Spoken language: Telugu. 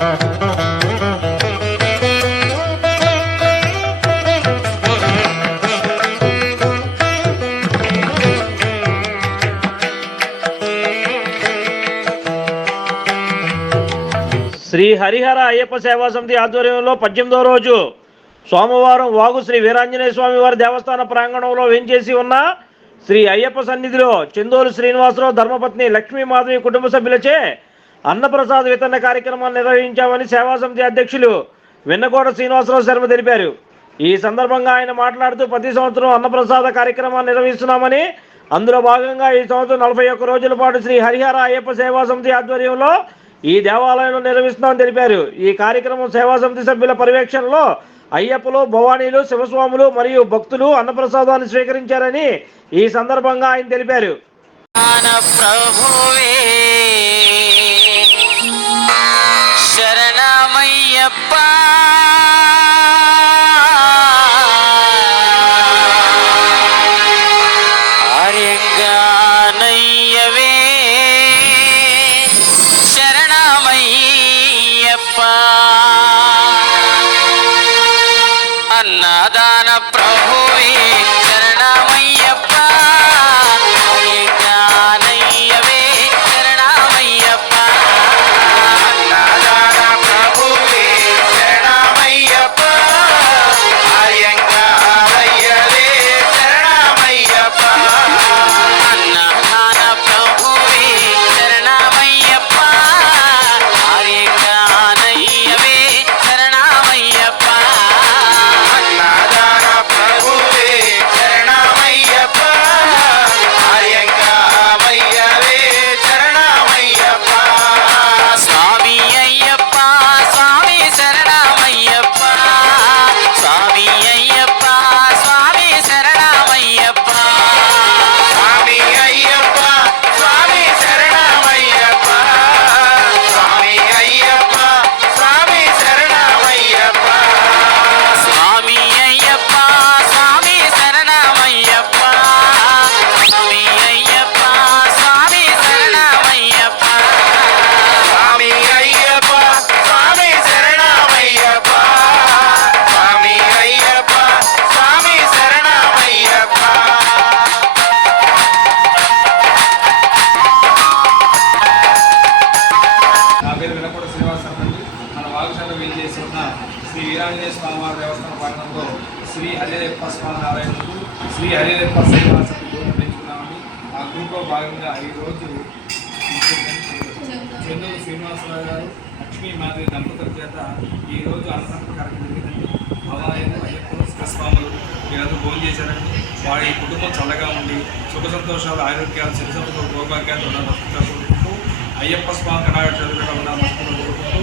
శ్రీ హరిహర అయ్యప్ప సేవా సమితి ఆధ్వర్యంలో పద్దెనిమిదో రోజు సోమవారం వాగు శ్రీ వీరాంజనేయ స్వామి వారి దేవస్థాన ప్రాంగణంలో వేంచేసి ఉన్న శ్రీ అయ్యప్ప సన్నిధిలో చందోలు శ్రీనివాసరావు ధర్మపత్ని లక్ష్మీమాధవి కుటుంబ సభ్యులచే అన్నప్రసాద్ వితరణ కార్యక్రమాన్ని నిర్వహించామని సేవా సమితి అధ్యక్షులు వెన్నకోట శ్రీనివాసరావు శర్మ తెలిపారు. ఈ సందర్భంగా ఆయన మాట్లాడుతూ ప్రతి సంవత్సరం అన్నప్రసాద కార్యక్రమాన్ని నిర్వహిస్తున్నామని అందులో భాగంగా ఈ సంవత్సరం నలభై ఒక్క రోజుల పాటు శ్రీ హరిహర అయ్యప్ప సేవా సమితి ఆధ్వర్యంలో ఈ దేవాలయంలో నిర్వహిస్తున్నామని తెలిపారు. ఈ కార్యక్రమం సేవా సమితి సభ్యుల పర్యవేక్షణలో అయ్యప్పలు భవానీలు శివస్వాములు మరియు భక్తులు అన్నప్రసాదాన్ని స్వీకరించారని ఈ సందర్భంగా ఆయన తెలిపారు. ప్రభువే. అన్నదాన ప్రభుయే Yeah. శ్రీ వీరాంజనేయ స్వామివారి దేవస్థాన ప్రాంగణంలో శ్రీ హరిహరప్ప స్వామి నారాయణకు శ్రీ హరిహరప్ప శ్రీనివాస గ్రూప్ పెంచుకున్నామని ఆ గ్రూప్లో భాగంగా ఈరోజు చంద్రుడు శ్రీనివాసరావు గారు లక్ష్మీ మాధవి దంపతుల చేత ఈరోజు అన్నదాన కార్యక్రమం జరిగిందండి భవాయను అయ్యప్ప స్వాములు మీరందరూ భోజనం చేశారండి వారి కుటుంబం చల్లగా ఉండి సుఖ సంతోషాలు ఆరోగ్యాలు సిరి సంపదలు భోగాగ్యాలు ఉన్న అయ్యప్ప స్వామి కడాగ ఉన్న భక్తులు కోరుకుంటూ